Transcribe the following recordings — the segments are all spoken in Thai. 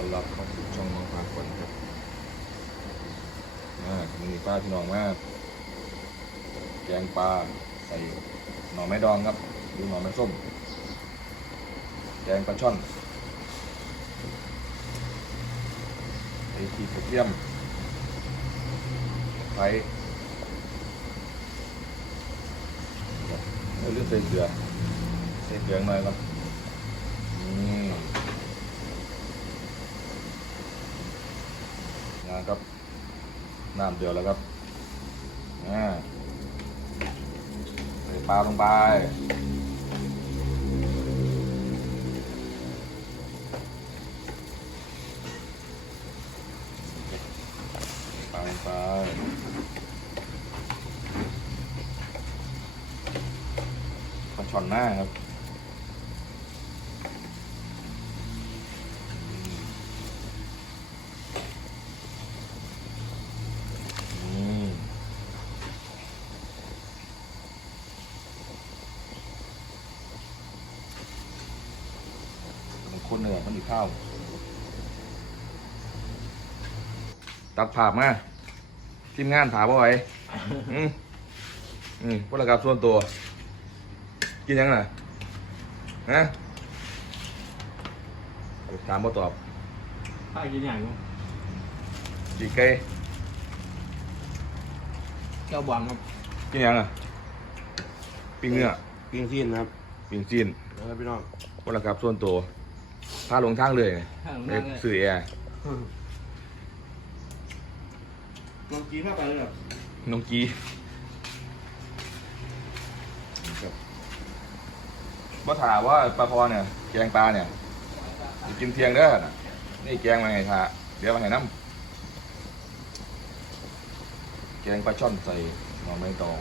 อนรับเข้าสู่ช่องน้องพาคนครับอ่ามีป้าพี่น้องมาก แกงปลาใส่หน่อไม้ดองครับ หรือหน่อไม้ส้ม แกงปลาช่อนไอ้ที่กระเทียมไข่ครับแล้วเรื่องใส่เกลือใส่เกลือหน่อยครับนี่ นะครับน้ำเดือดแล้วครับอ่าใส่ปลาลงไปไปไปปลาช่อนหน้าครับอืมมันคน เหนื่อยมันอีกข้าวตัดภาพมาทีมงานถามว่าไว้อืมอืมพวกระกับส่วนตัว กินยังไงฮะถามมาตอบป้ากินอย่างนู้นจีไก่แก้วบอลครับกินยังอะปิ้งเนื้อปิ้งซีนครับปิ้งจีนนะครับพี่น้องพวกระกับส่วนตัว พาลงทางเลยไงข้างไปนั่งเลย สื่อแอร์ลองกินเข้าไปเลยครับน้องกีครับบ่ถามว่าปลาพอเนี่ย แกงปลาเนี่ยสิกินเที่ยงเด้อน่ะนี่แกงมาไงท่าเดี๋ยวมาให้น้ำแกงปลาช่อนใส่หน่อไม้ดอง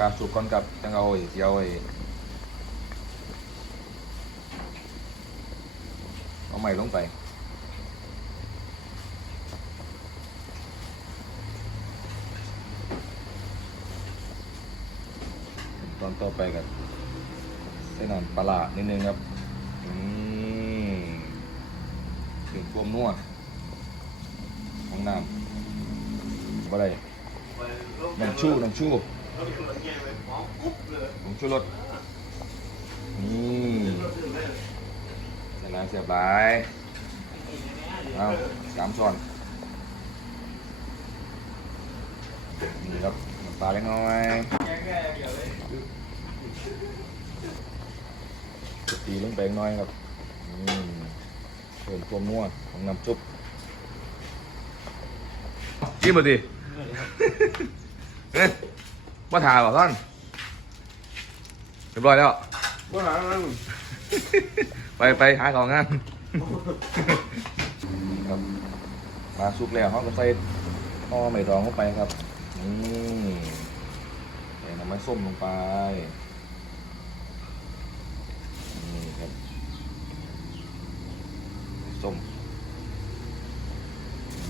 มีปลาสุกก่อนกับจังเอาไอ้เจียวไอ้เอาใหม่ลงไปตอนต่อไปกันใส่น้ำปลาร้านิดนึงครับอืมถึงความนัวของน้ำอะไรน้ำชูน้ำชู น้ำชูรสนี่ใส่น้ำเสียบหลายเอาสามช้อนนี่ครับน้ำปลาเล็กน้อยตีลงไปน้อยครับอืมเพิ่มความนัวของน้ำซุปจิ้มมาดิเฮ้ย มาถ่ายป่ะท่านเรียบร้อยแล้วว่าหาอันไปไปหาของงาน ครับมาซุปแล้วเขาก็ใส่หม้อไม่ดองเข้าไปครับ นี่ใส่น้ำมันส้มลงไป นี่ครับ ส้ม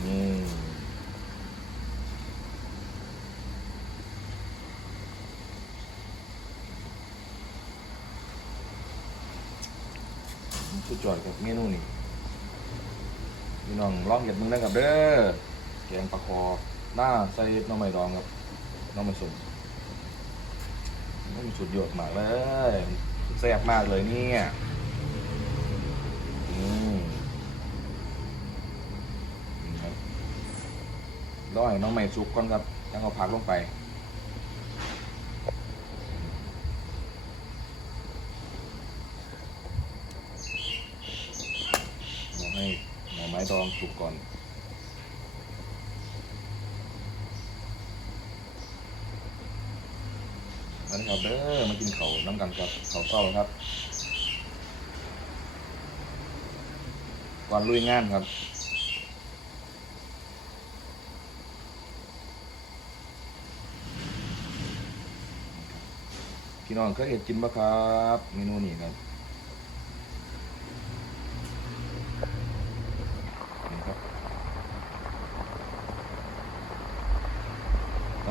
นี่ สุดยอดครับเมนูนี้พี่น้องลองเห็ดมึงนะครับเด้อแกงปลาคอหน้าใส่หน้องไม้ดองครับน้องไม้ส้มมันสุดยอดมากเลยแซ่บมากเลยเนี่ยอืมนี่ครับรอให้น้องไม้สุกก่อนครับแล้วเอาผักลงไปรอ ให้หน่อไม้ดองสุกก่อน นั่นครับเด้อมากินเขาน้ำกันครับเขาเศร้าครับก่อนลุยงานครับพี่น้องเคยเห็นกินปะครับ เมนูนี้ครับนี่ครับ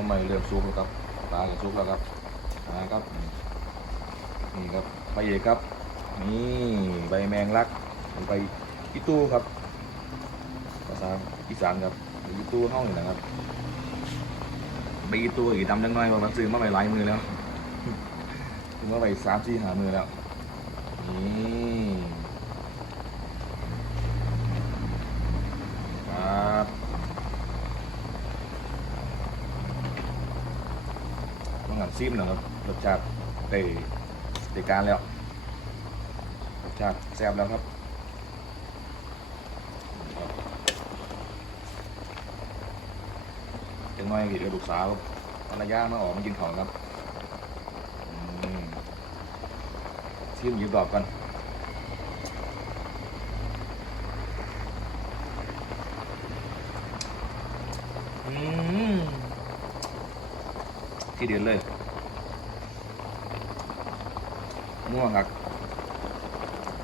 ทำไมเริ่มซุกแล้วครับปลาก็ซุกแล้วครับนะครับ นี่ครับพระเอกครับ นี่ใบแมงลักใบอีตู้ครับภาษาอีสานครับอีตู้ห้องนี่นะครับใบอีตู้อีดำจังน้อยว่ามันซื้อมาใบหลายมือแล้วซื้อมาใบสามสี่หามือแล้วนี่ครับต้องหัน ซิมนะครับรสชาติได้ได้การแล้วรสชาติแซ่บแล้วครับจังน้อยกินกับลูกสาวภรรยามาออกมากินของครับอืมชิมหยิบดอกกันอืมที่เดียวเลย ม่วงครับ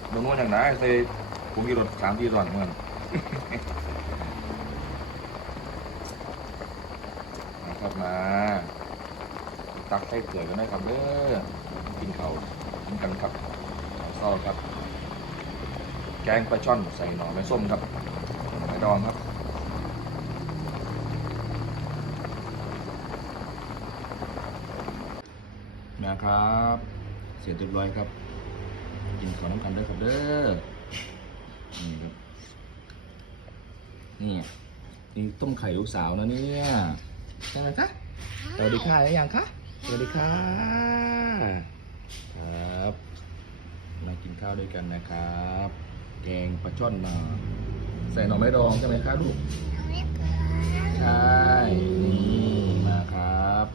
โดนนวดอย่างไรใส่ผมมีรถสามที่ตอนเหมือนนะครับมา ตักใส่เกลือกันได้ครับเด้อกินเขากินกันครับข้าวเศร้าครับ แกงปลาช่อนใส่หน่อไม้ส้มครับไม้ดองครับนะครับ เสร็จเรียบร้อยครับ กินขอน้ำกันเด้อครับเด้อ นี่ครับ นี่นี่ต้มไข่ลูกสาวนะเนี่ยใช่ไหมคะสวัสดีค่ะได้ยังคะสวัสดีค่ะ ครับมากินข้าวด้วยกันนะครับ แกงปลาช่อนมาใส่หน่อไม้ดองใช่ไหมคะลูก ใช่ นี่มาครับ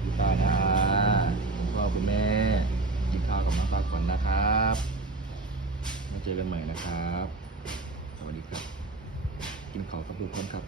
พี่ป้านะคุณพ่อคุณแม่ กินข้าวกับน้องปลาก่อนนะครับ มาเจ อกันใหม่นะครับ สวัสดีครับ กินข้าวกับทุกคนครับ